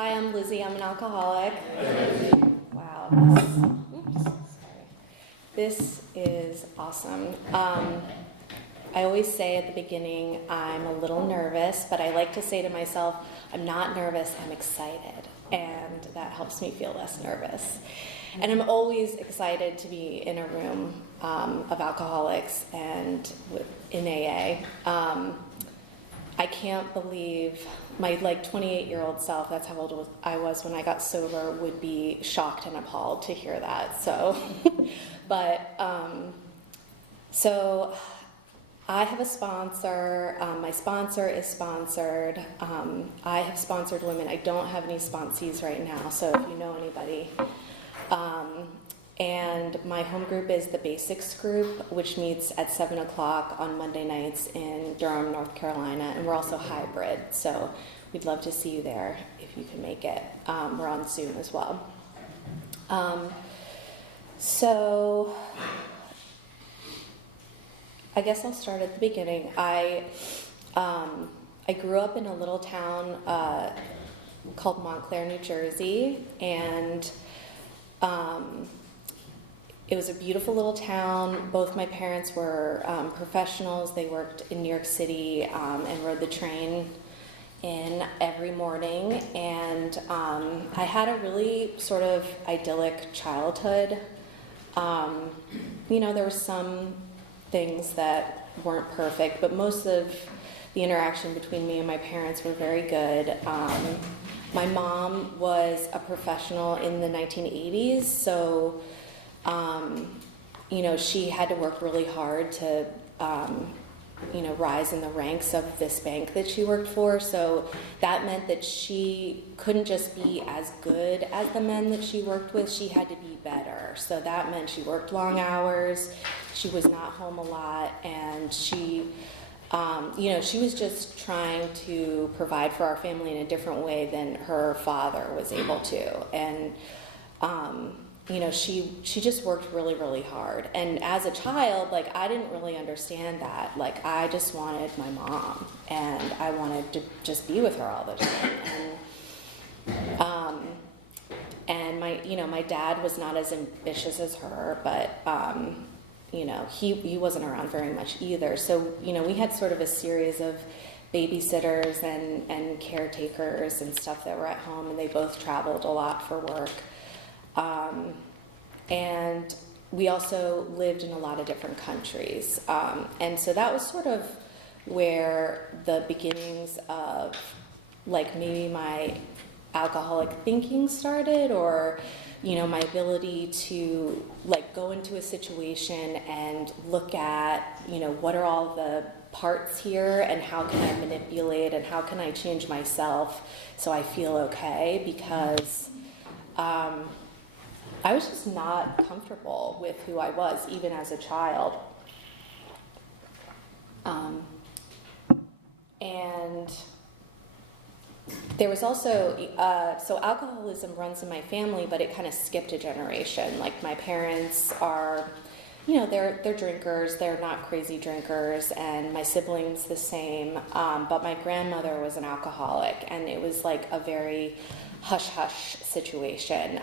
Hi, I'm Lizzy. I'm an alcoholic. Wow. Oops, sorry. This is awesome. I always say at the beginning, I'm a little nervous, but I like to say to myself, I'm not nervous, I'm excited. And that helps me feel less nervous. And I'm always excited to be in a room of alcoholics and in AA. I can't believe my 28-year-old self, that's how old I was when I got sober, would be shocked and appalled to hear that. So, so I have a sponsor. My sponsor is sponsored. I have sponsored women. I don't have any sponsees right now, so if you know anybody. And my home group is the Basics group, which meets at 7 o'clock on Monday nights in Durham, North Carolina. And we're also hybrid, so we'd love to see you there if you can make it. We're on Zoom as well. So I guess I'll start at the beginning. I grew up in a little town called Montclair, New Jersey, and it was a beautiful little town. Both my parents were professionals. They worked in New York City and rode the train in every morning. And I had a really sort of idyllic childhood. There were some things that weren't perfect, but most of the interaction between me and my parents were very good. My mom was a professional in the 1980s, so she had to work really hard to, rise in the ranks of this bank that she worked for. So that meant that she couldn't just be as good as the men that she worked with, she had to be better. So that meant she worked long hours, she was not home a lot, and she was just trying to provide for our family in a different way than her father was able to. And she just worked really, really hard. And as a child, I didn't really understand that. I just wanted my mom, and I wanted to just be with her all the time. And my dad was not as ambitious as her, but he wasn't around very much either. So, we had sort of a series of babysitters and caretakers and stuff that were at home, and they both traveled a lot for work. And we also lived in a lot of different countries. And so that was sort of where the beginnings of maybe my alcoholic thinking started, or my ability to go into a situation and look at what are all the parts here, and how can I manipulate, and how can I change myself so I feel okay, because I was just not comfortable with who I was, even as a child. And there was also, so alcoholism runs in my family, but it kind of skipped a generation. My parents are, they're drinkers, they're not crazy drinkers, and my siblings the same, but my grandmother was an alcoholic, and it was a very hush-hush situation.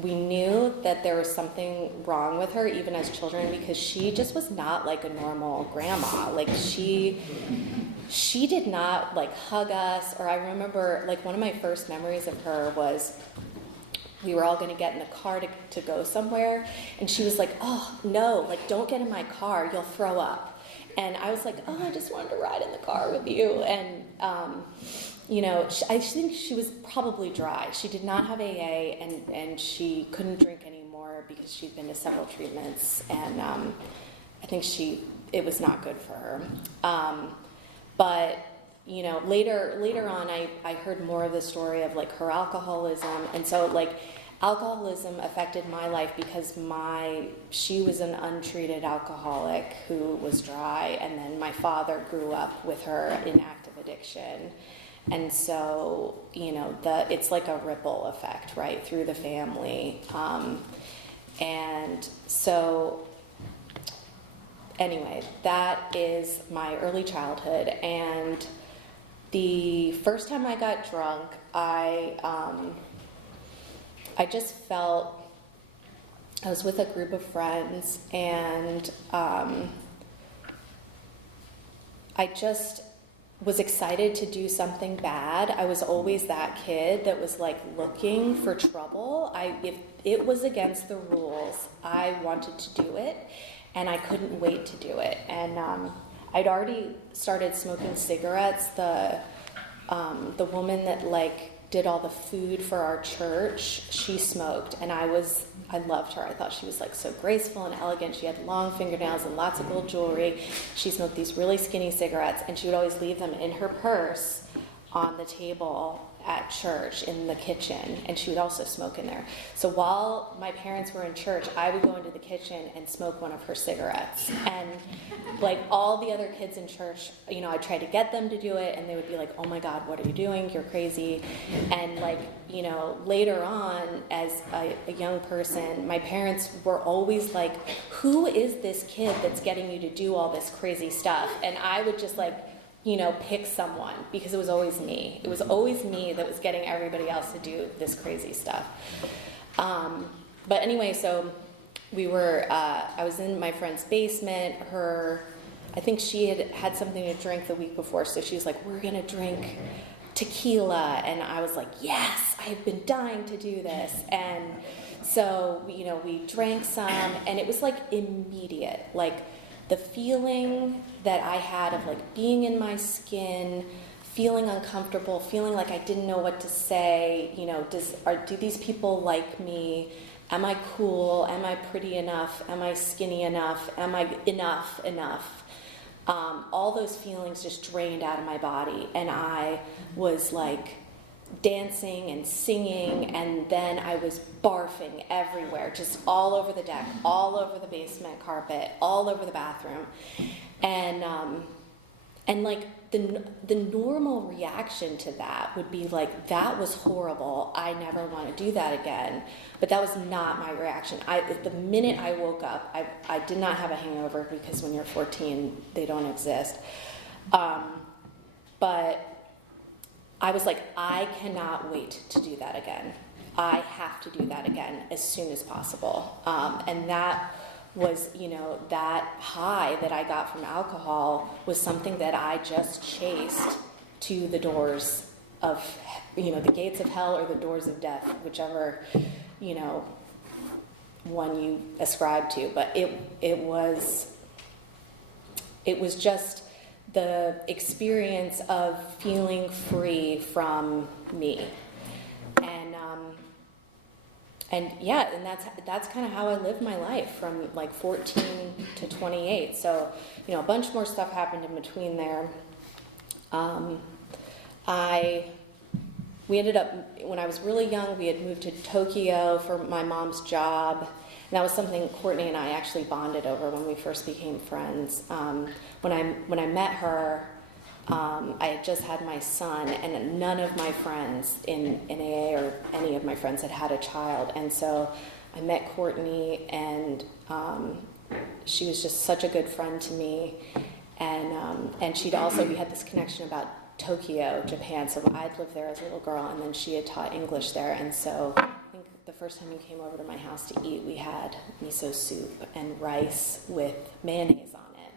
We knew that there was something wrong with her, even as children, because she just was not like a normal grandma. She did not hug us. Or I remember one of my first memories of her was we were all going to get in the car to go somewhere, and she was like, "Oh no, don't get in my car, you'll throw up." And I was like, "Oh, I just wanted to ride in the car with you." And I think she was probably dry. She did not have AA, and she couldn't drink anymore because she'd been to several treatments, and I think it was not good for her. But later on, I heard more of the story of her alcoholism, and so alcoholism affected my life because she was an untreated alcoholic who was dry, and then my father grew up with her in active addiction. And so, it's like a ripple effect, right, through the family. And so, anyway, that is my early childhood. And the first time I got drunk, I just felt, I was with a group of friends, and I just was excited to do something bad. I was always that kid that was like looking for trouble. If it was against the rules, I wanted to do it, and I couldn't wait to do it. And I'd already started smoking cigarettes. The woman that like did all the food for our church, she smoked, and I loved her. I thought she was like so graceful and elegant. She had long fingernails and lots of gold jewelry. She smoked these really skinny cigarettes, and she would always leave them in her purse on the table at church in the kitchen, and she would also smoke in there. So while my parents were in church, I would go into the kitchen and smoke one of her cigarettes. And like all the other kids in church, you know, I tried to get them to do it, and they would be like, "Oh my God, what are you doing? You're crazy." And like, you know, later on as a young person, my parents were always like, "Who is this kid that's getting you to do all this crazy stuff?" And I would just like, you know, pick someone, because it was always me. It was always me that was getting everybody else to do this crazy stuff. But anyway, so we were, I was in my friend's basement. I think she had something to drink the week before, so she was like, "We're gonna drink tequila." And I was like, "Yes, I've been dying to do this." And so, you know, we drank some, and it was like immediate, like the feeling that I had of like being in my skin, feeling uncomfortable, feeling like I didn't know what to say, you know, do these people like me? Am I cool? Am I pretty enough? Am I skinny enough? Am I enough? All those feelings just drained out of my body, and I was like dancing and singing, and then I was barfing everywhere, just all over the deck, all over the basement carpet, all over the bathroom. And like the normal reaction to that would be like, "That was horrible. I never want to do that again." But that was not my reaction. The minute I woke up, I did not have a hangover, because when you're 14, they don't exist. But I was like, I cannot wait to do that again. I have to do that again as soon as possible. And that was, you know, that high that I got from alcohol was something that I just chased to the doors of, you know, the gates of hell or the doors of death, whichever, you know, one you ascribe to. But it was just the experience of feeling free from me. And yeah, and that's kind of how I lived my life from like 14 to 28. So, you know, a bunch more stuff happened in between there. We ended up, when I was really young, we had moved to Tokyo for my mom's job. And that was something Courtney and I actually bonded over when we first became friends. When I met her, I had just had my son, and none of my friends in AA or any of my friends had a child. And so I met Courtney, and she was just such a good friend to me. And we had this connection about Tokyo, Japan. So I'd lived there as a little girl, and then she had taught English there. And so I think the first time you came over to my house to eat, we had miso soup and rice with mayonnaise on it.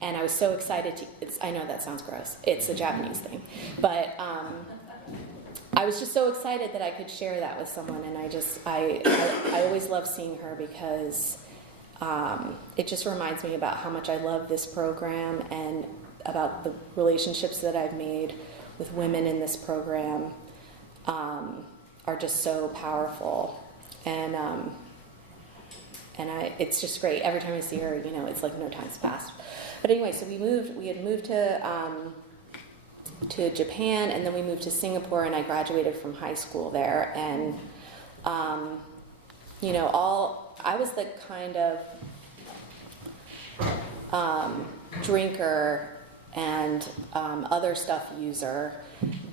And I was so excited I know that sounds gross. It's a Japanese thing. But I was just so excited that I could share that with someone. And I always love seeing her, because it just reminds me about how much I love this program, and about the relationships that I've made with women in this program are just so powerful. And it's just great. Every time I see her, you know, it's like no time's passed. But anyway, so we had moved to Japan, and then we moved to Singapore, and I graduated from high school there. And, you know, I was the kind of drinker and other stuff user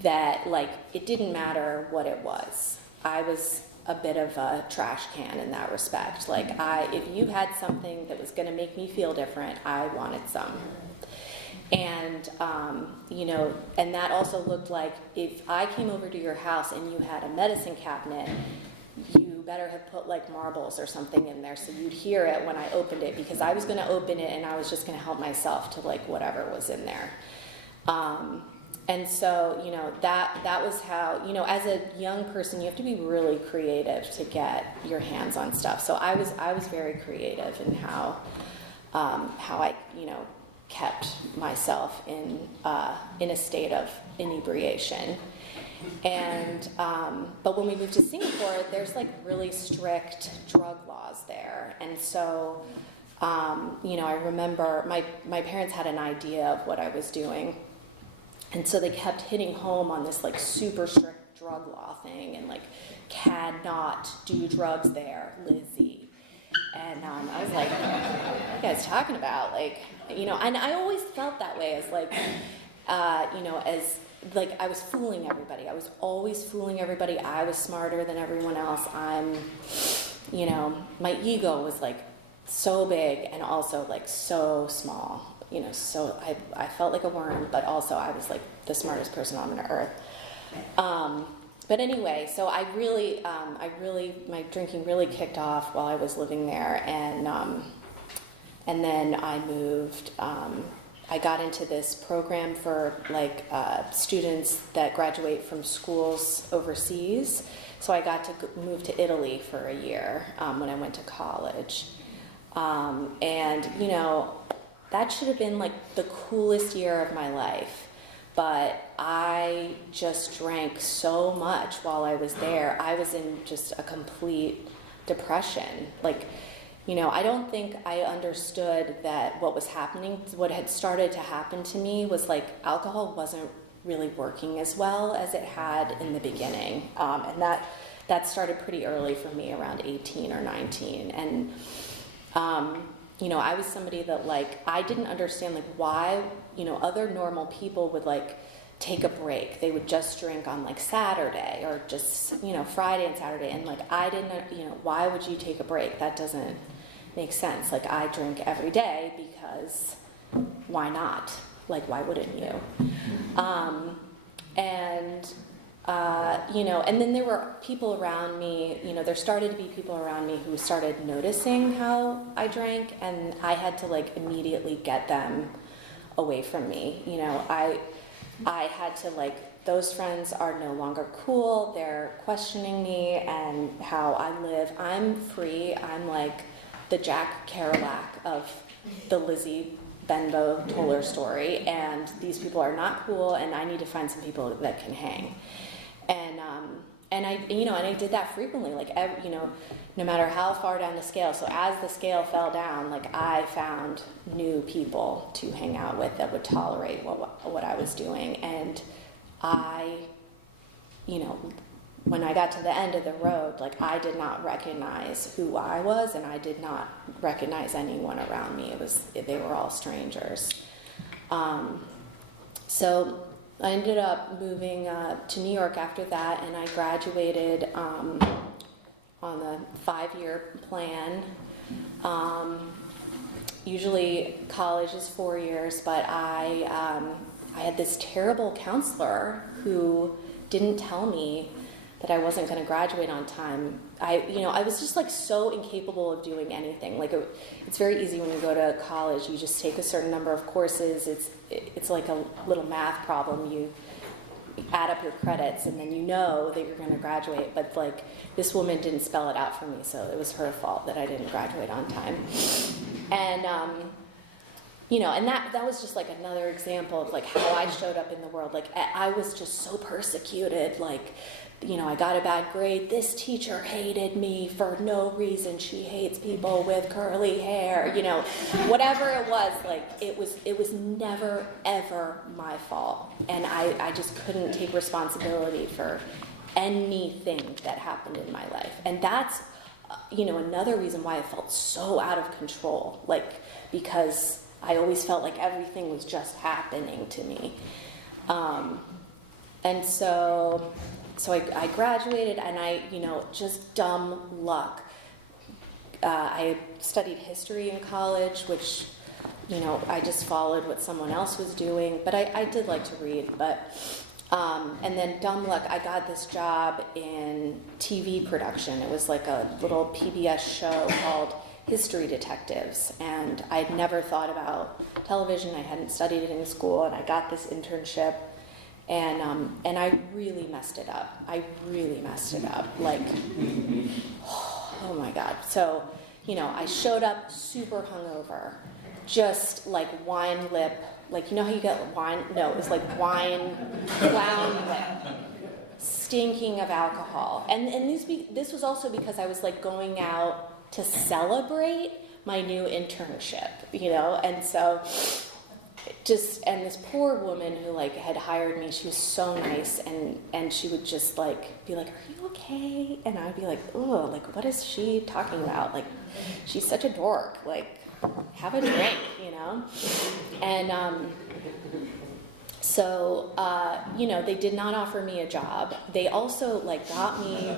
that, like, it didn't matter what it was. I was a bit of a trash can in that respect. Like, if you had something that was going to make me feel different, I wanted some. And, and that also looked like if I came over to your house and you had a medicine cabinet, you better have put like marbles or something in there so you'd hear it when I opened it, because I was going to open it and I was just going to help myself to like whatever was in there. And so, that was how, as a young person, you have to be really creative to get your hands on stuff. So I was very creative in how I, kept myself in a state of inebriation. And, but when we moved to Singapore, there's like really strict drug laws there. And so, I remember my parents had an idea of what I was doing. And so they kept hitting home on this like super strict drug law thing and like cannot do drugs there, Lizzy. And I was like, what are you guys talking about? Like, and I always felt that way as like, as like I was fooling everybody. I was always fooling everybody. I was smarter than everyone else. My ego was like so big and also like so small. So I felt like a worm, but also I was like the smartest person on the earth. But anyway, so I really, my drinking really kicked off while I was living there, and then I moved. I got into this program for like students that graduate from schools overseas. So I got to move to Italy for a year when I went to college, and that should have been like the coolest year of my life, but I just drank so much while I was there. I was in just a complete depression. Like, I don't think I understood that what was happening, what had started to happen to me was like alcohol wasn't really working as well as it had in the beginning. And that started pretty early for me, around 18 or 19. And, I was somebody that like, I didn't understand like why, other normal people would like take a break. They would just drink on like Saturday or just, Friday and Saturday. And like, I didn't, why would you take a break? That doesn't make sense. Like I drink every day because why not? Like, why wouldn't you? And then there were people around me, there started to be people around me who started noticing how I drank, and I had to like immediately get them away from me. I had to like, those friends are no longer cool. They're questioning me and how I live. I'm free. I'm like the Jack Kerouac of the Lizzy Benbow Toller story, and these people are not cool, and I need to find some people that can hang. And I did that frequently, like, no matter how far down the scale. So as the scale fell down, like, I found new people to hang out with that would tolerate what I was doing. And when I got to the end of the road, like, I did not recognize who I was, and I did not recognize anyone around me. They were all strangers. So I ended up moving to New York after that, and I graduated on the 5-year plan. Usually college is 4 years, but I had this terrible counselor who didn't tell me that I wasn't going to graduate on time. I was just like so incapable of doing anything. Like it's very easy when you go to college. You just take a certain number of courses. It's like a little math problem. You add up your credits, and then you know that you're going to graduate. But like this woman didn't spell it out for me, so it was her fault that I didn't graduate on time. And and that was just like another example of like how I showed up in the world. Like I was just so persecuted. Like, I got a bad grade. This teacher hated me for no reason. She hates people with curly hair. Whatever it was, like it was never ever my fault, and I just couldn't take responsibility for anything that happened in my life. And that's another reason why I felt so out of control. Like because I always felt like everything was just happening to me. And so I graduated, and I, just dumb luck. I studied history in college, which I just followed what someone else was doing. But I did like to read. But and then dumb luck, I got this job in TV production. It was like a little PBS show called History Detectives, and I'd never thought about television. I hadn't studied it in school, and I got this internship, and I really messed it up. Like, oh my God. So, I showed up super hungover, just like wine lip, like, how you get wine? No, it was like wine lip, stinking of alcohol. And this was also because I was like going out to celebrate my new internship, and so and this poor woman who like had hired me, she was so nice, and she would just like be like, "Are you okay?" And I'd be like, "Oh, like what is she talking about? Like, she's such a dork. Like, have a drink, And so they did not offer me a job. They also like got me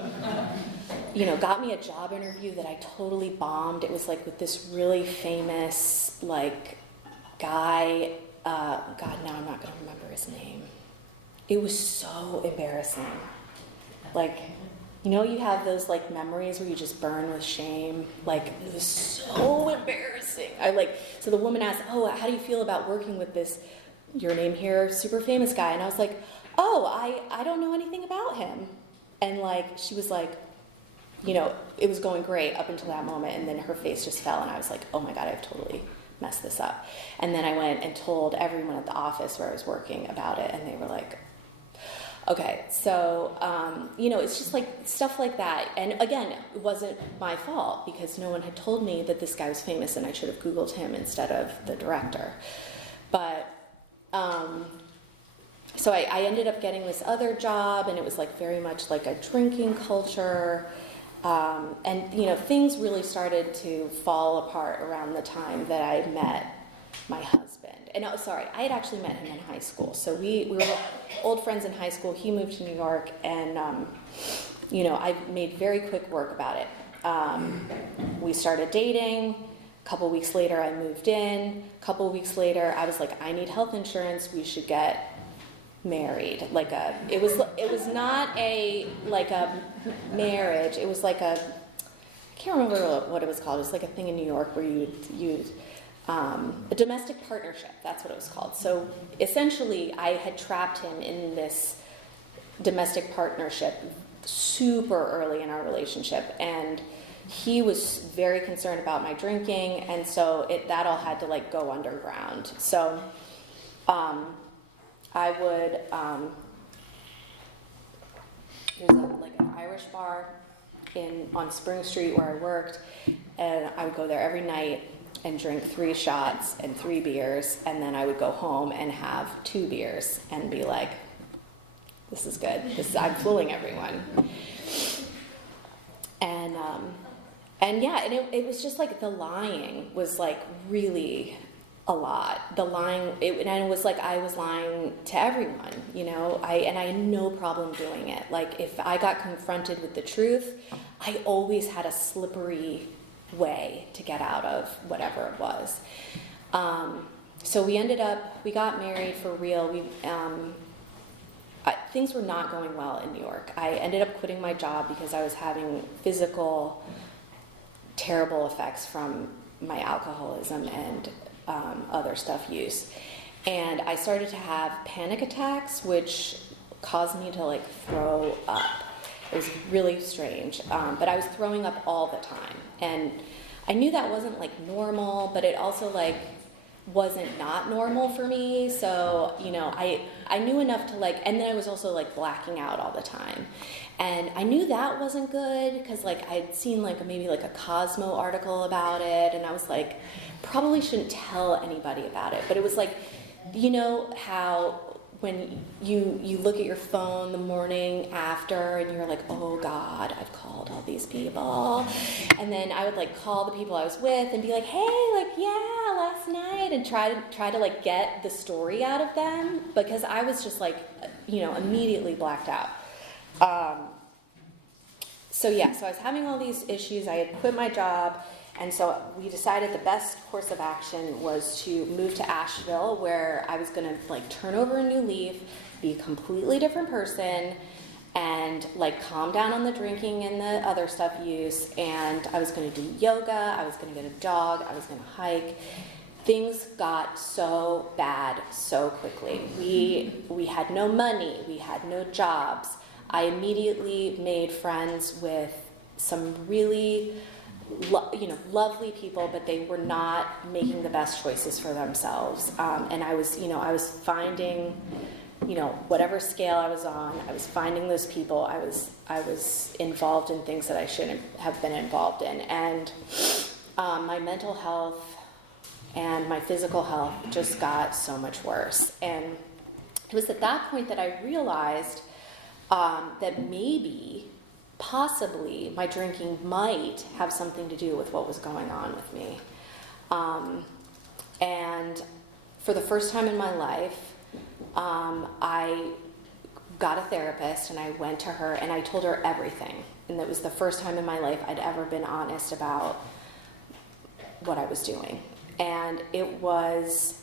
a job interview that I totally bombed. It was like with this really famous like guy. God, now I'm not going to remember his name. It was so embarrassing. Like, you have those like memories where you just burn with shame. Like, it was so embarrassing. So the woman asked, "Oh, how do you feel about working with this, your name here, super famous guy?" And I was like, "Oh, I don't know anything about him." And like, she was like, it was going great up until that moment, and then her face just fell, and I was like, "Oh my God, I've totally messed this up." And then I went and told everyone at the office where I was working about it, and they were like, okay, so, it's just like stuff like that. And again, it wasn't my fault because no one had told me that this guy was famous and I should have Googled him instead of the director. But, so I ended up getting this other job, and it was like very much like a drinking culture. And things really started to fall apart around the time that I met my husband. And I had actually met him in high school. So we were old friends in high school. He moved to New York, and I made very quick work about it. We started dating. A couple weeks later, I moved in. A couple weeks later, I was like, "I need health insurance. We should get married." It was not a marriage. It was like I can't remember what it was called. It was like a thing in New York where you'd a domestic partnership. That's what it was called. So essentially, I had trapped him in this domestic partnership super early in our relationship, and he was very concerned about my drinking, and so that all had to like go underground. So I would there's an Irish bar on Spring Street where I worked, and I would go there every night and drink 3 shots and 3 beers, and then I would go home and have 2 beers and be like, "This is good. I'm fooling everyone." And it was just like the lying was like really a lot. The lying, and it was like I was lying to everyone, I had no problem doing it. Like if I got confronted with the truth, I always had a slippery way to get out of whatever it was. So we got married for real. Things were not going well in New York. I ended up quitting my job because I was having physical, terrible effects from my alcoholism and other stuff use. And I started to have panic attacks, which caused me to like throw up. It was really strange, but I was throwing up all the time. And I knew that wasn't like normal, but it also like wasn't not normal for me. So, I knew enough to like, and then I was also like blacking out all the time. And I knew that wasn't good because like I'd seen like maybe like a Cosmo article about it, and I was like, probably shouldn't tell anybody about it. But it was like, how when you look at your phone the morning after and you're like, "Oh God, I've called all these people." And then I would like call the people I was with and be like, "Hey, like, yeah, last night," and try to like get the story out of them because I was just like, immediately blacked out. So I was having all these issues. I had quit my job, And so we decided the best course of action was to move to Asheville, where I was going to like turn over a new leaf, be a completely different person, and like calm down on the drinking and the other stuff use. And I was going to do yoga, I was going to get a dog, I was going to hike. Things got so bad so quickly. We had no money, we had no jobs. I immediately made friends with some really lovely people, but they were not making the best choices for themselves. And I was finding, whatever scale I was on, I was finding those people. I was involved in things that I shouldn't have been involved in. And my mental health and my physical health just got so much worse. And it was at that point that I realized that possibly, my drinking might have something to do with what was going on with me. And for the first time in my life, I got a therapist, and I went to her, and I told her everything. And it was the first time in my life I'd ever been honest about what I was doing. And it was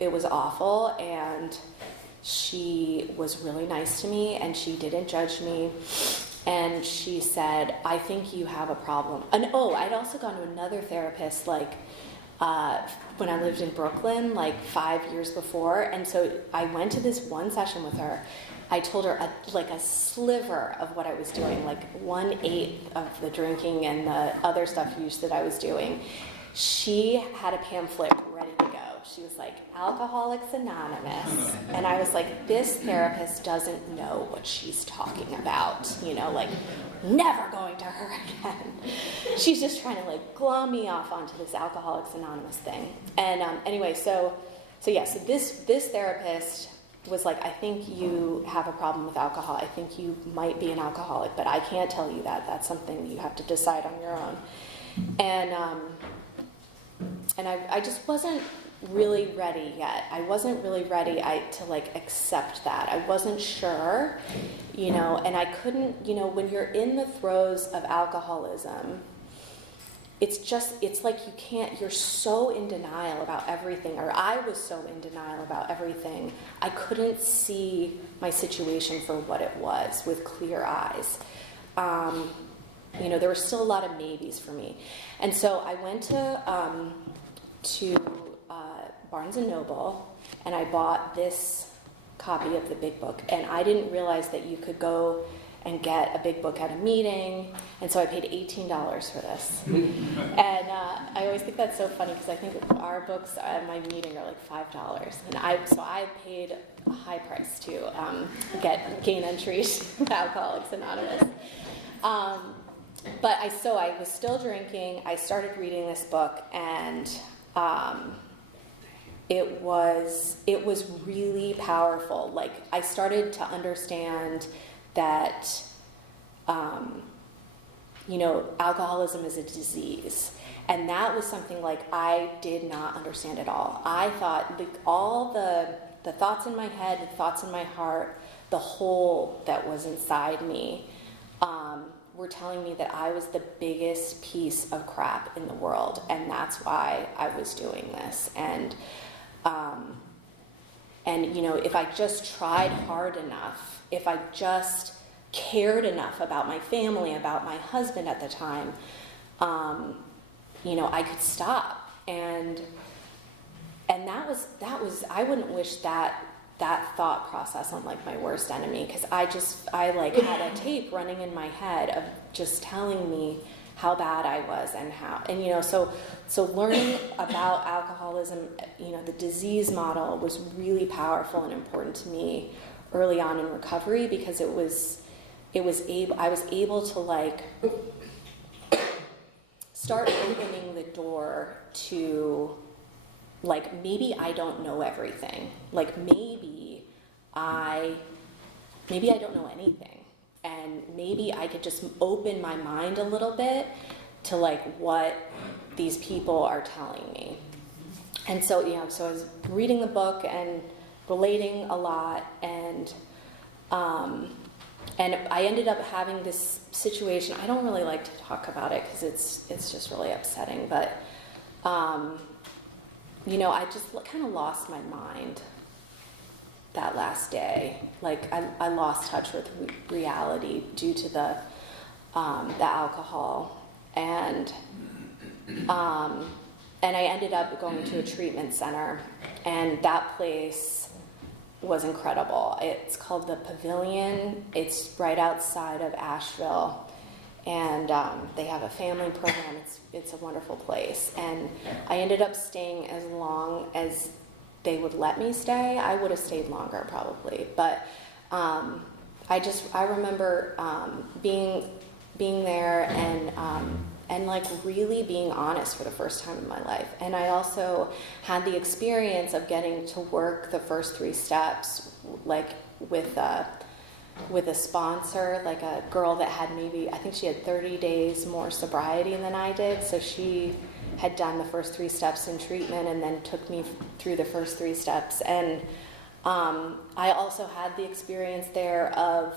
awful, and she was really nice to me, and she didn't judge me. And she said, I think you have a problem. And I'd also gone to another therapist when I lived in Brooklyn, 5 years before. And so I went to this one session with her. I told her a sliver of what I was doing, 1/8 of the drinking and the other stuff use that I was doing. She had a pamphlet ready to go. She was like, Alcoholics Anonymous. And I was like, this therapist doesn't know what she's talking about. Never going to her again. She's just trying to glom me off onto this Alcoholics Anonymous thing. And anyway, so this therapist was like, I think you have a problem with alcohol. I think you might be an alcoholic, but I can't tell you that. That's something you have to decide on your own. And I just wasn't really ready yet. I wasn't really ready to accept that. I wasn't sure, and I couldn't, when you're in the throes of alcoholism, it's like you can't, you're so in denial about everything, or I was so in denial about everything, I couldn't see my situation for what it was with clear eyes. There were still a lot of maybes for me. And so I went to Barnes & Noble, and I bought this copy of the Big Book, and I didn't realize that you could go and get a Big Book at a meeting, and so I paid $18 for this. And I always think that's so funny, because I think our books at my meeting are $5, and I paid a high price to gain entry to Alcoholics Anonymous. But I was still drinking. I started reading this book, and it was really powerful. I started to understand that, alcoholism is a disease. And that was something I did not understand at all. I thought all the thoughts in my head, the thoughts in my heart, the hole that was inside me, were telling me that I was the biggest piece of crap in the world, and that's why I was doing this. And if I just tried hard enough, if I just cared enough about my family, about my husband at the time, I could stop. And that was I wouldn't wish that thought process on my worst enemy, because I had a tape running in my head of just telling me how bad I was so learning about alcoholism, the disease model, was really powerful and important to me early on in recovery, because I was able to start opening the door to maybe I don't know everything. Maybe I don't know anything. And maybe I could just open my mind a little bit to what these people are telling me. And so I was reading the book and relating a lot, and and I ended up having this situation. I don't really like to talk about it because it's just really upsetting. But I just kind of lost my mind that last day. Like I lost touch with reality due to the alcohol, and I ended up going to a treatment center, and that place was incredible. It's called the Pavilion. It's right outside of Asheville, and they have a family program. It's a wonderful place, and I ended up staying as long as they would let me stay. I would have stayed longer probably, but I remember being there and like really being honest for the first time in my life. And I also had the experience of getting to work the first 3 steps, like with a sponsor, like a girl that had I think she had 30 days more sobriety than I did. So she had done the first 3 steps in treatment and then took me through the first 3 steps. And I also had the experience there of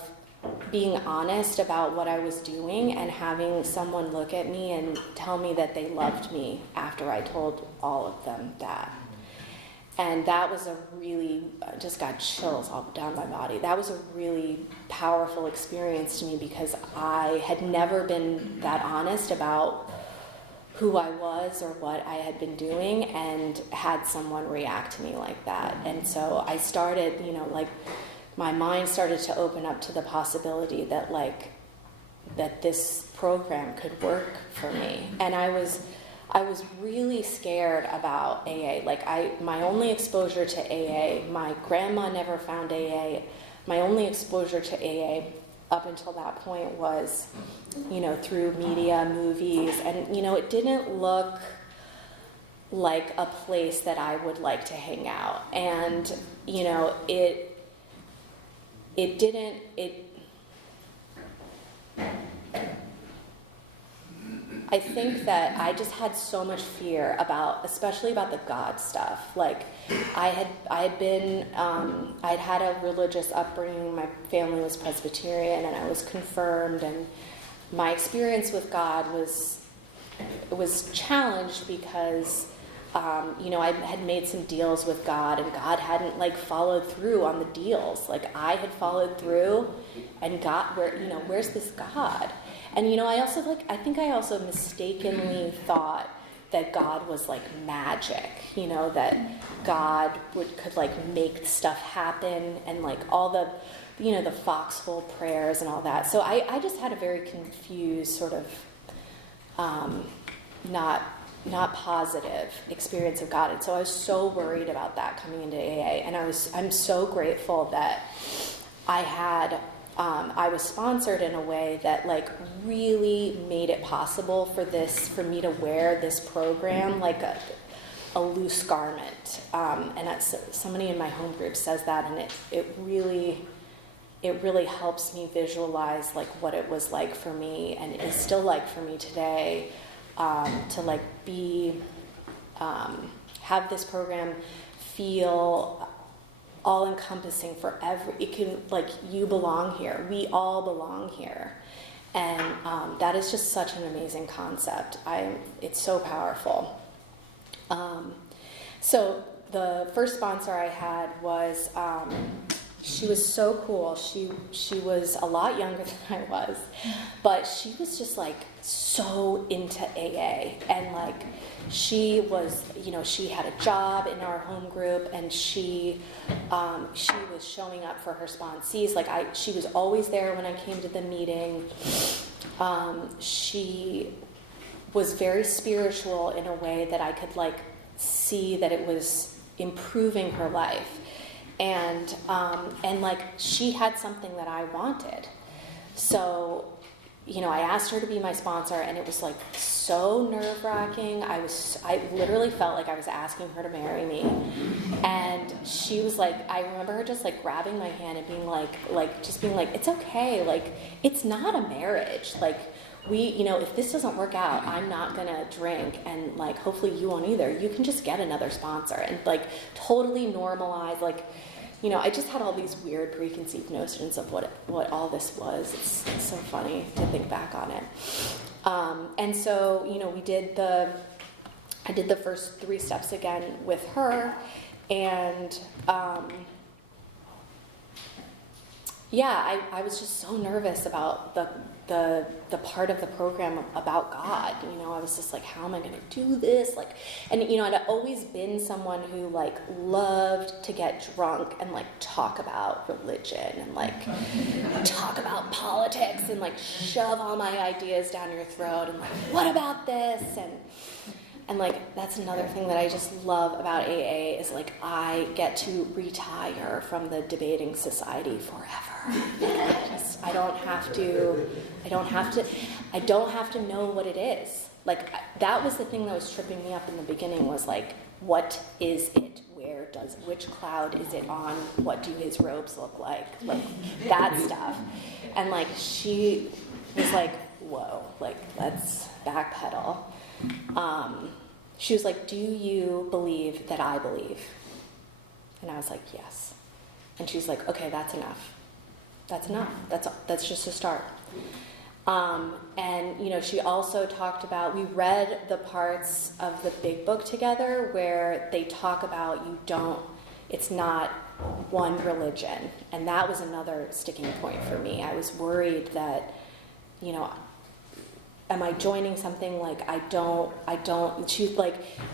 being honest about what I was doing and having someone look at me and tell me that they loved me after I told all of them that. And that was just got chills all down my body. That was a really powerful experience to me because I had never been that honest about who I was or what I had been doing, and had someone react to me like that. And so I started, my mind started to open up to the possibility that this program could work for me. And I was really scared about AA. My only exposure to AA, my grandma never found AA. My only exposure to AA up until that point was, through media, movies, and, it didn't look like a place that I would like to hang out. And, I think that I just had so much fear especially about the God stuff. Like, I'd had a religious upbringing. My family was Presbyterian, and I was confirmed, and my experience with God was challenged because, I had made some deals with God, and God hadn't followed through on the deals. I had followed through, and God, where's this God? And I think I also mistakenly thought that God was magic, that God could make stuff happen, and all the the foxhole prayers and all that. So I just had a very confused sort of not positive experience of God. And so I was so worried about that coming into AA. And I'm so grateful that I was sponsored in a way that really made it possible for me to wear this program like a loose garment. And that's, somebody in my home group says that, and it really helps me visualize what it was like for me, and is still like for me today, to have this program feel all-encompassing for you belong here. We all belong here. And that is just such an amazing concept. It's so powerful. So the first sponsor I had was, she was so cool. She was a lot younger than I was, but she was just so into AA, and she was, she had a job in our home group, and she was showing up for her sponsees. She was always there when I came to the meeting. She was very spiritual in a way that I could see that it was improving her life. And she had something that I wanted. So, I asked her to be my sponsor, and it was so nerve-wracking. I literally felt like I was asking her to marry me. And she was I remember her just grabbing my hand and being it's okay. It's not a marriage. If this doesn't work out, I'm not gonna drink, and hopefully you won't either. You can just get another sponsor, and totally normalize, I just had all these weird preconceived notions of what all this was. It's so funny to think back on it. And so, I did the first 3 steps again with her, and I was just so nervous about the part of the program about God. I was just like, how am I going to do this? And I'd always been someone who loved to get drunk and talk about religion and talk about politics and shove all my ideas down your throat and what about this? And that's another thing that I just love about AA is I get to retire from the debating society forever. I don't have to know what it is. That was the thing that was tripping me up in the beginning was what is it? Which cloud is it on? What do his robes look like? That stuff. And she was whoa, let's backpedal. She was like, do you believe that I believe? And I was like, yes. And she was like, okay, that's enough. That's enough. That's just a start. And she also talked about, we read the parts of the big book together where they talk about it's not one religion. And that was another sticking point for me. I was worried that, am I joining something I don't, she's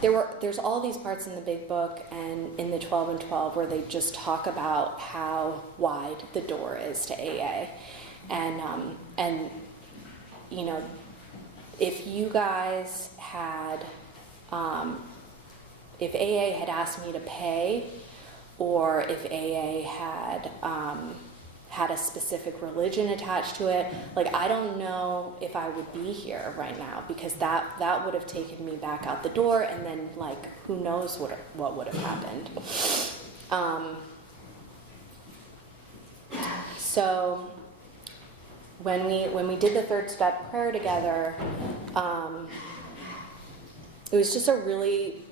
there's all these parts in the big book and in the 12 and 12 where they just talk about how wide the door is to AA. And if you guys had, if AA had asked me to pay, or if AA had, had a specific religion attached to it, I don't know if I would be here right now, because that would have taken me back out the door, and then who knows what would have happened. So when we did the 3rd step prayer together, it was just a really,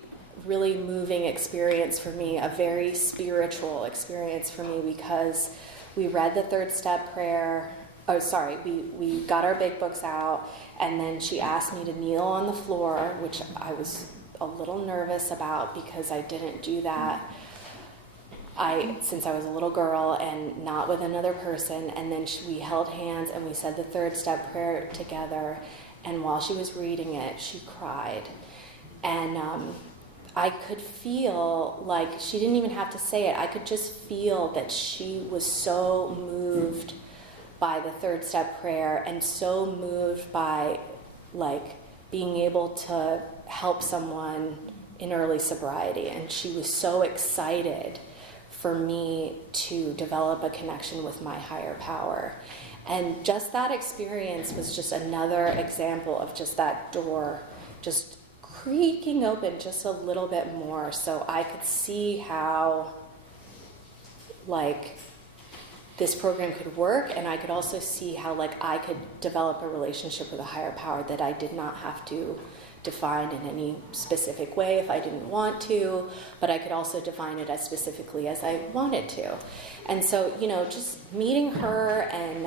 really moving experience for me, a very spiritual experience for me, because we read the 3rd step prayer. We got our big books out, and then she asked me to kneel on the floor, which I was a little nervous about because I didn't do that since I was a little girl and not with another person. And then we held hands and we said the 3rd step prayer together, and while she was reading it, she cried. And I could feel she didn't even have to say it. I could just feel that she was so moved by the 3rd step prayer and so moved by being able to help someone in early sobriety. And she was so excited for me to develop a connection with my higher power. And just that experience was just another example of just that door just creaking open just a little bit more, so I could see how this program could work, and I could also see how I could develop a relationship with a higher power that I did not have to define in any specific way if I didn't want to, but I could also define it as specifically as I wanted to. And so, just meeting her, and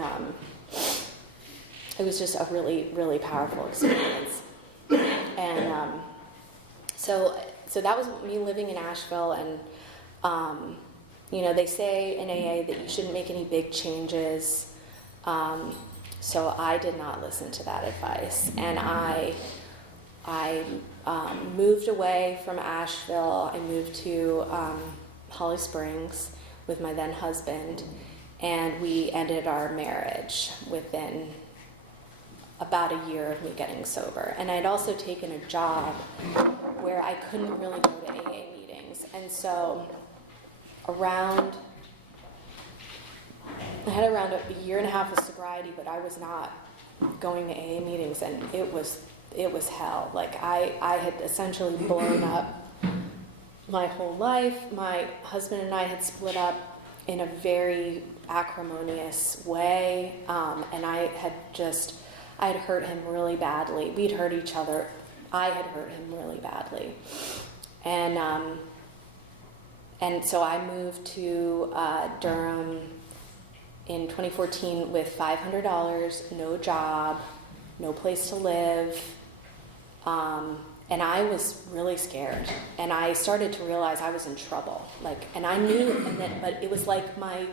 it was just a really, really powerful experience. And so that was me living in Asheville, and they say in AA that you shouldn't make any big changes. So I did not listen to that advice, and I moved away from Asheville. I moved to Holly Springs with my then husband, and we ended our marriage within about a year of me getting sober. And I'd also taken a job where I couldn't really go to AA meetings. And so I had around a year and a half of sobriety, but I was not going to AA meetings, and it was hell. I had essentially blown up my whole life. My husband and I had split up in a very acrimonious way, and I had hurt him really badly. We'd hurt each other. I had hurt him really badly. And And so I moved to Durham in 2014 with $500, no job, no place to live, and I was really scared. And I started to realize I was in trouble. And I knew, but it was like my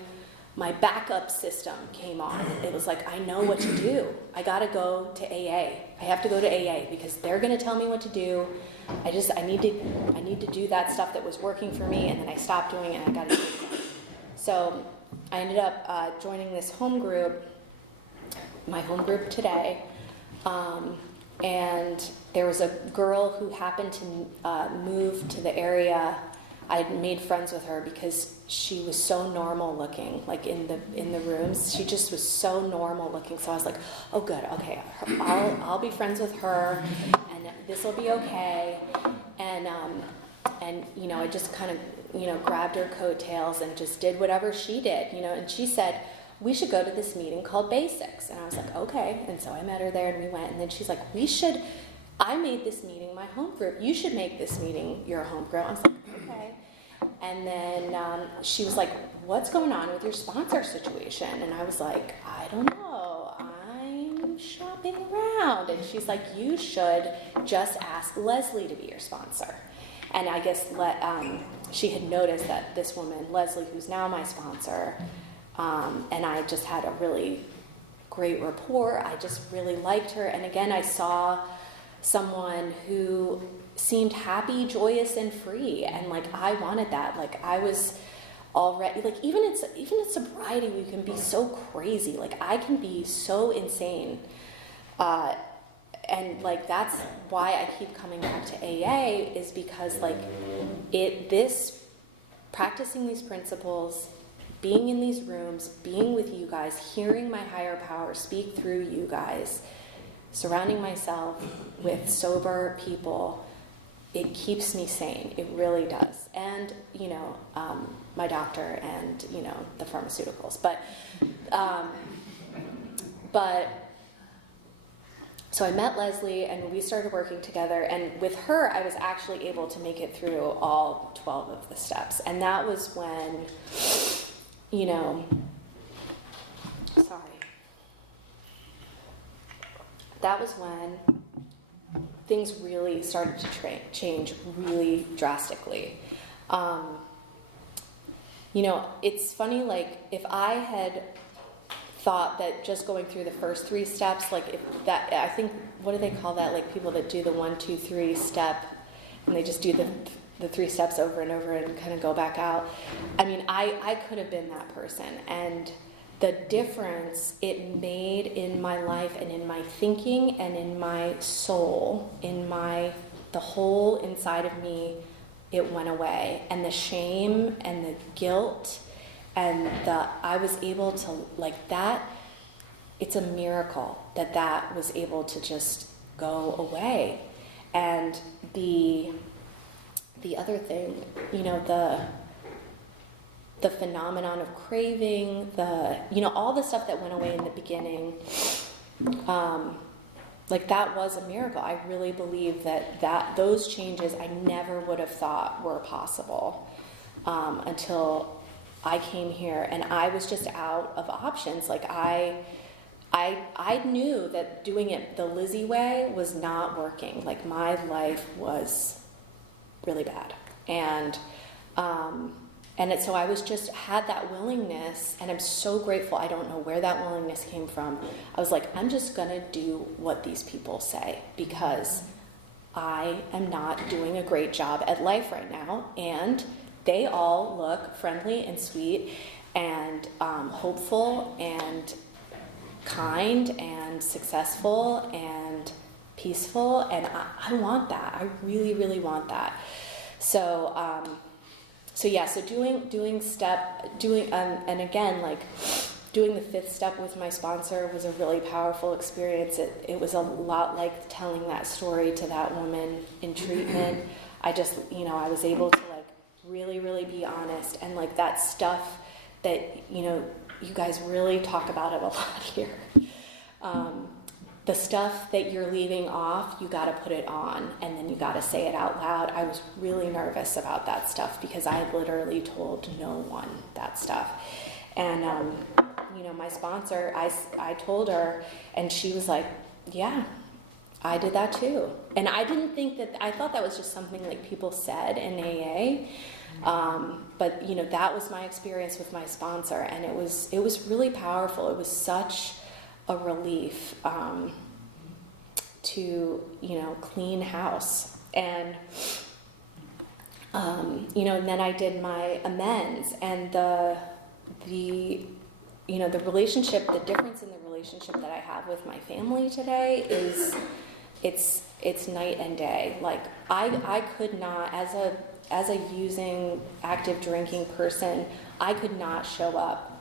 backup system came on. It was like, I know what to do. I got to go to AA. I have to go to AA because they're going to tell me what to do. I need to do that stuff that was working for me, and then I stopped doing it, and I got to do it again. So I ended up joining this home group, my home group today, and there was a girl who happened to move to the area. I had made friends with her because she was so normal looking, like in the rooms. She just was so normal looking. So I was like, oh, good, okay, I'll be friends with her, and this will be okay. And I just kind of grabbed her coattails and just did whatever she did, And she said, we should go to this meeting called Basics. And I was like, okay. And so I met her there and we went. And then she's like, I made this meeting my home group. You should make this meeting your home group. I was like, okay. And then she was like, what's going on with your sponsor situation? And I was like, I don't know. I'm shopping around. And she's like, you should just ask Leslie to be your sponsor. And I guess she had noticed that this woman, Leslie, who's now my sponsor, and I just had a really great rapport. I just really liked her. And again, I saw someone who seemed happy, joyous, and free. And I wanted that. I was already, even in sobriety, we can be so crazy. I can be so insane. And that's why I keep coming back to AA, is because practicing these principles, being in these rooms, being with you guys, hearing my higher power speak through you guys, surrounding myself with sober people, it keeps me sane. It really does. And, my doctor and, the pharmaceuticals. So I met Leslie and we started working together, and with her I was actually able to make it through all 12 of the steps. And that was when, that was when things really started to change really drastically. It's funny, if I had thought that just going through the first 3 steps, I think, what do they call that? People that do the 1, 2, 3 step, and they just do the 3 steps over and over and kind of go back out. I could have been that person, and the difference it made in my life and in my thinking and in my soul, the whole inside of me, it went away. And the shame and the guilt and I was able to, that, it's a miracle that was able to just go away. And the other thing, the phenomenon of craving, all the stuff that went away in the beginning, that was a miracle. I really believe that those changes I never would have thought were possible until I came here, and I was just out of options. I knew that doing it the Lizzy way was not working. My life was really bad, so I was just had that willingness, and I'm so grateful. I don't know where that willingness came from. I was like, I'm just gonna do what these people say, because I am not doing a great job at life right now, and they all look friendly and sweet and hopeful and kind and successful and peaceful, and I want that. I really, really want that. So and again, doing the 5th step with my sponsor was a really powerful experience. It was a lot like telling that story to that woman in treatment. I just, I was able to really, really be honest, and that stuff that, you guys really talk about it a lot here. the stuff that you're leaving off, you got to put it on, and then you got to say it out loud. I was really nervous about that stuff because I had literally told no one that stuff. And, my sponsor, I told her, and she was like, yeah, I did that too. And I didn't think that, I thought that was just something like people said in AA. But that was my experience with my sponsor, and it was really powerful. It was such a relief to clean house, and and then I did my amends, and the relationship, the difference in the relationship that I have with my family today is it's night and day. Like I could not, as a using, active drinking person, I could not show up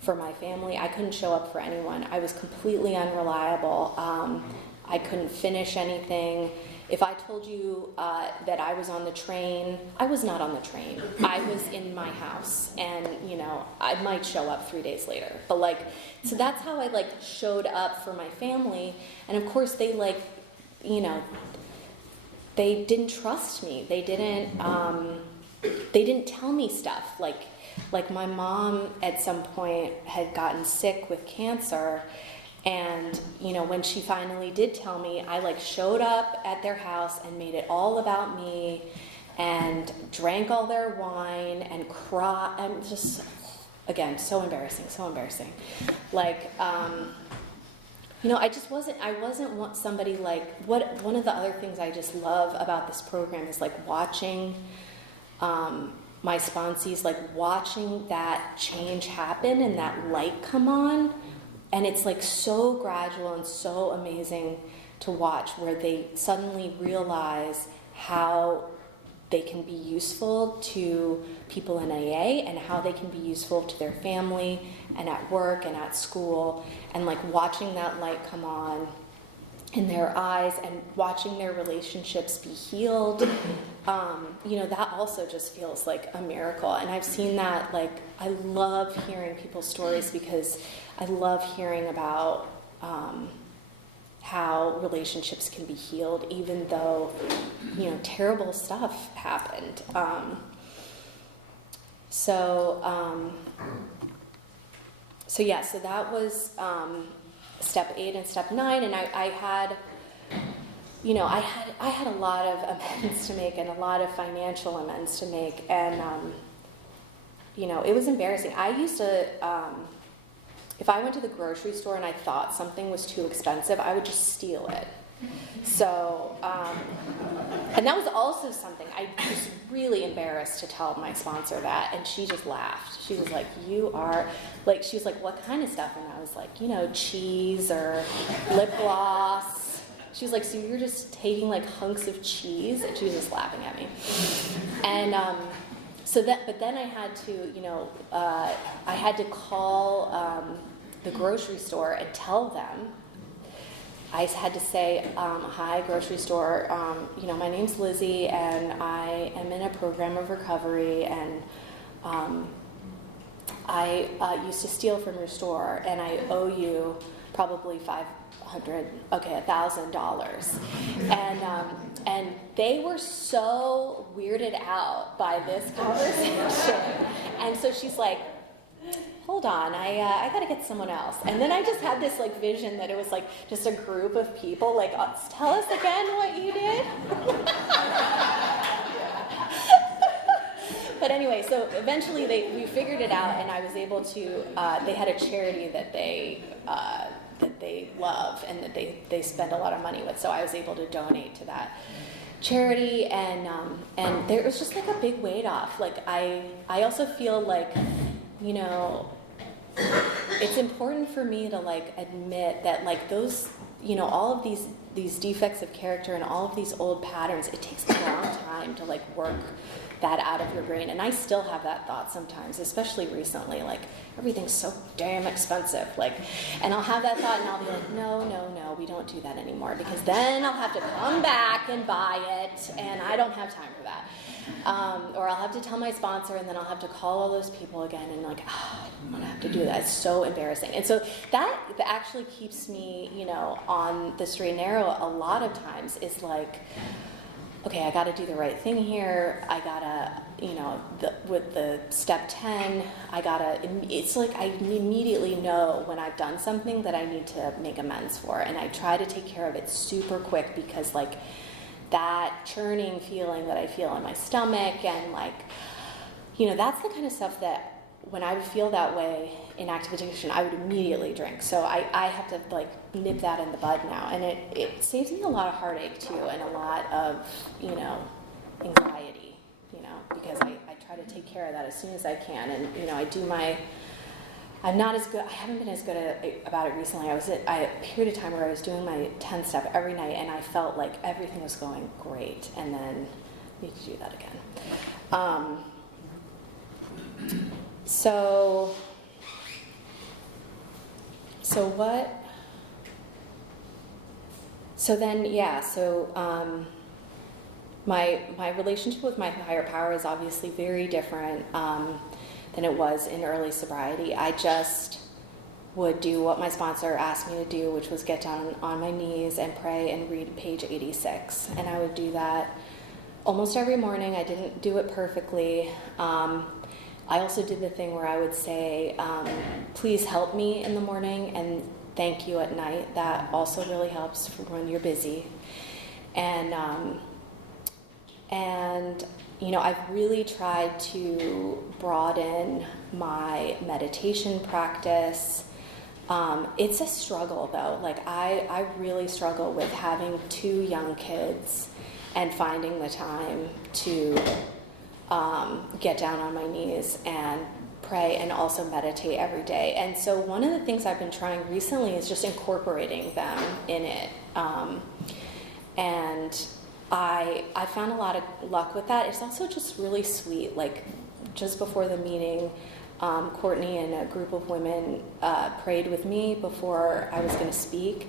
for my family. I couldn't show up for anyone. I was completely unreliable. I couldn't finish anything. If I told you that I was on the train, I was not on the train. I was in my house, and I might show up 3 days later. But so that's how I showed up for my family. And of course they they didn't trust me. They didn't tell me stuff. Like my mom at some point had gotten sick with cancer, and when she finally did tell me, I showed up at their house and made it all about me, and drank all their wine and cried, and just, again, so embarrassing. I wasn't somebody one of the other things I just love about this program is watching my sponsees, watching that change happen and that light come on. And it's so gradual and so amazing to watch, where they suddenly realize how they can be useful to people in AA, and how they can be useful to their family and at work and at school, and watching that light come on in their eyes and watching their relationships be healed. That also just feels like a miracle. And I've seen that, I love hearing people's stories, because I love hearing about how relationships can be healed, even though, terrible stuff happened. So that was step 8 and step 9, and I had a lot of amends to make, and a lot of financial amends to make, and it was embarrassing. I used to, if I went to the grocery store and I thought something was too expensive, I would just steal it. So, and that was also something I was really embarrassed to tell my sponsor that, and she just laughed. She was like, "You are," she was like, "What kind of stuff?" And I was like, cheese or lip gloss. She was like, "So you're just taking hunks of cheese?" And she was just laughing at me. And but then I had to, I had to call the grocery store and tell them. I had to say, "Hi, grocery store. My name's Lizzy, and I am in a program of recovery, and I used to steal from your store, and I owe you probably $1,000. And they were so weirded out by this conversation. And so she's like, "Hold on, I gotta get someone else." And then I just had this vision that it was just a group of people "Tell us again what you did." But anyway, so eventually we figured it out, and I was able to. They had a charity that they love and that they spend a lot of money with, so I was able to donate to that charity, and there was just a big weight off. I also feel it's important for me to admit that those all of these defects of character and all of these old patterns, it takes a long time to work that out of your brain. And I still have that thought sometimes, especially recently, everything's so damn expensive, and I'll have that thought and I'll be like, no, we don't do that anymore, because then I'll have to come back and buy it, and I don't have time for that. Or I'll have to tell my sponsor, and then I'll have to call all those people again, and I don't want to have to do that. It's so embarrassing. And so that actually keeps me, on the straight and narrow a lot of times is like, okay, I got to do the right thing here. I gotta, with the step 10, it's like I immediately know when I've done something that I need to make amends for. And I try to take care of it super quick, because like that churning feeling that I feel in my stomach, and like, that's the kind of stuff that when I would feel that way in active addiction, I would immediately drink. So I have to like nip that in the bud now. And it saves me a lot of heartache too, and a lot of, anxiety, because I try to take care of that as soon as I can. And, I'm not as good, I haven't been as good about it recently. I was at a period of time where I was doing my 10 step every night, and I felt like everything was going great. And then I need to do that again. So my relationship with my higher power is obviously very different than it was in early sobriety. I just would do what my sponsor asked me to do, which was get down on my knees and pray and read page 86. And I would do that almost every morning. I didn't do it perfectly. I also did the thing where I would say, please help me in the morning, and thank you at night. That also really helps for when you're busy. And I've really tried to broaden my meditation practice. It's a struggle though. Like I really struggle with having 2 young kids and finding the time to get down on my knees and pray and also meditate every day. And so one of the things I've been trying recently is just incorporating them in it. And I found a lot of luck with that. It's also just really sweet. Like just before the meeting, Courtney and a group of women prayed with me before I was going to speak.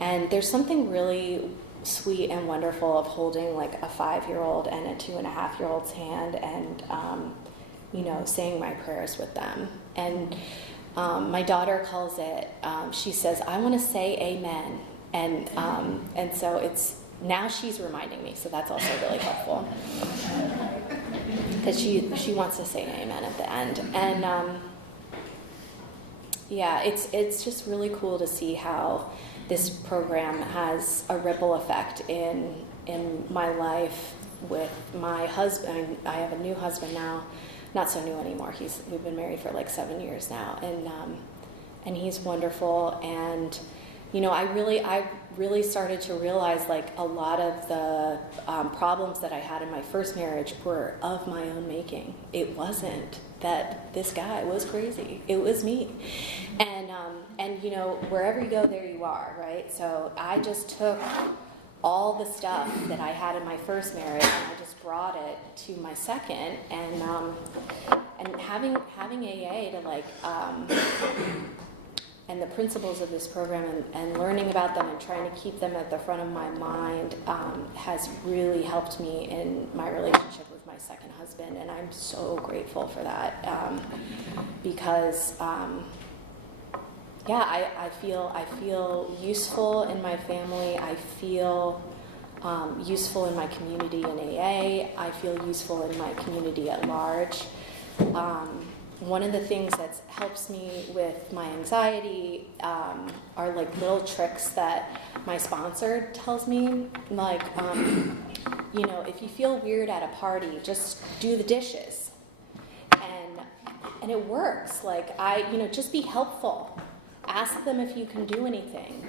And there's something really sweet and wonderful of holding like a 5-year-old and a 2.5-year-old's hand and, saying my prayers with them. And my daughter calls it, she says, I want to say amen. And so it's, now she's reminding me, so that's also really helpful. Because she wants to say amen at the end. And it's just really cool to see how this program has a ripple effect in my life with my husband. I have a new husband now, not so new anymore. We've been married for like 7 years now, and he's wonderful. And I really started to realize like a lot of the problems that I had in my first marriage were of my own making. It wasn't that this guy was crazy. It was me. And wherever you go, there you are, right? So I just took all the stuff that I had in my first marriage and I just brought it to my second. And having AA to like and the principles of this program and learning about them and trying to keep them at the front of my mind has really helped me in my relationship with my second husband, and I'm so grateful for that because I feel useful in my family. I feel useful in my community in AA. I feel useful in my community at large. One of the things that helps me with my anxiety are like little tricks that my sponsor tells me, like, if you feel weird at a party, just do the dishes. And it works. Like, just be helpful. Ask them if you can do anything,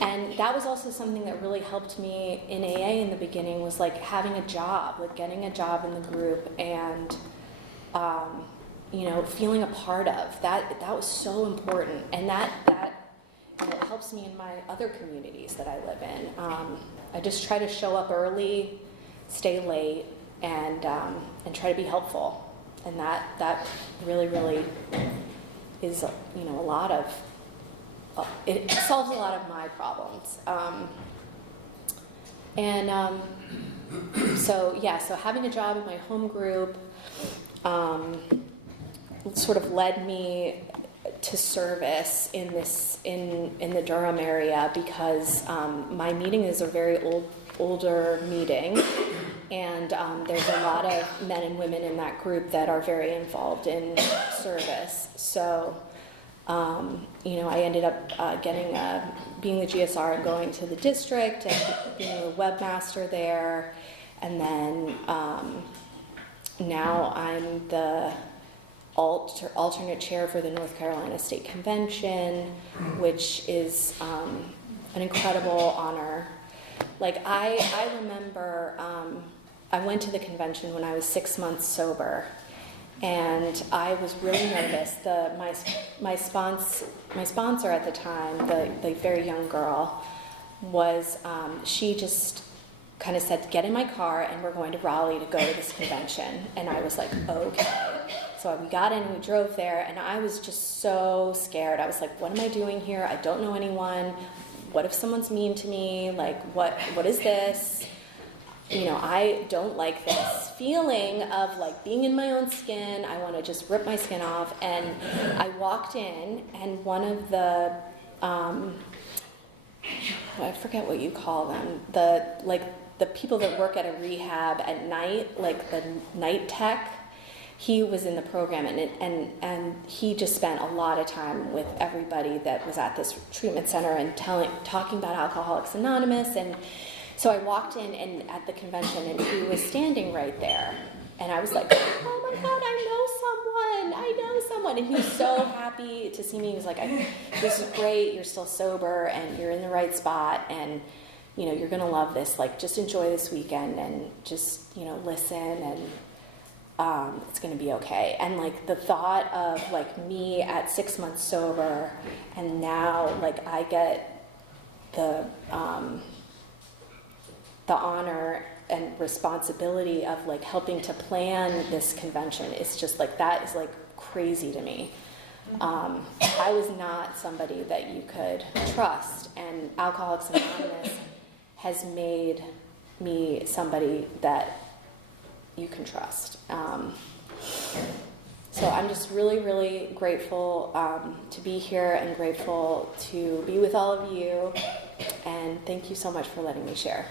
And that was also something that really helped me in AA in the beginning, was like having a job, like getting a job in the group and, feeling a part of that. That was so important, and that helps me in my other communities that I live in. I just try to show up early, stay late, and try to be helpful, and that really is a lot of it solves a lot of my problems. So having a job in my home group sort of led me to service in the Durham area because my meeting is a very older meeting, and there's a lot of men and women in that group that are very involved in service. So, I ended up being the GSR and going to the district and being the webmaster there, and then now I'm the alternate chair for the North Carolina State Convention, which is an incredible honor. Like I remember I went to the convention when I was 6 months sober, and I was really nervous. My sponsor at the time, the very young girl, was she just kind of said, "Get in my car and we're going to Raleigh to go to this convention." And I was like, okay. So we got in and we drove there, and I was just so scared. I was like, what am I doing here? I don't know anyone. What if someone's mean to me? Like, what is this? I don't like this feeling of like being in my own skin. I want to just rip my skin off. And I walked in, and one of the, I forget what you call them, the people that work at a rehab at night, like the night tech, he was in the program, and he just spent a lot of time with everybody that was at this treatment center and talking about Alcoholics Anonymous. And so I walked in and at the convention, and he was standing right there, and I was like, oh my God, I know someone, and he was so happy to see me. He was like, this is great, you're still sober, and you're in the right spot, and you're gonna love this, like, just enjoy this weekend, and just, listen, and it's going to be okay. And like the thought of like me at 6 months sober, and now like I get the honor and responsibility of like helping to plan this convention. It's just like, that is like crazy to me. I was not somebody that you could trust, and Alcoholics Anonymous has made me somebody that you can trust. So I'm just really, really grateful to be here, and grateful to be with all of you, and thank you so much for letting me share.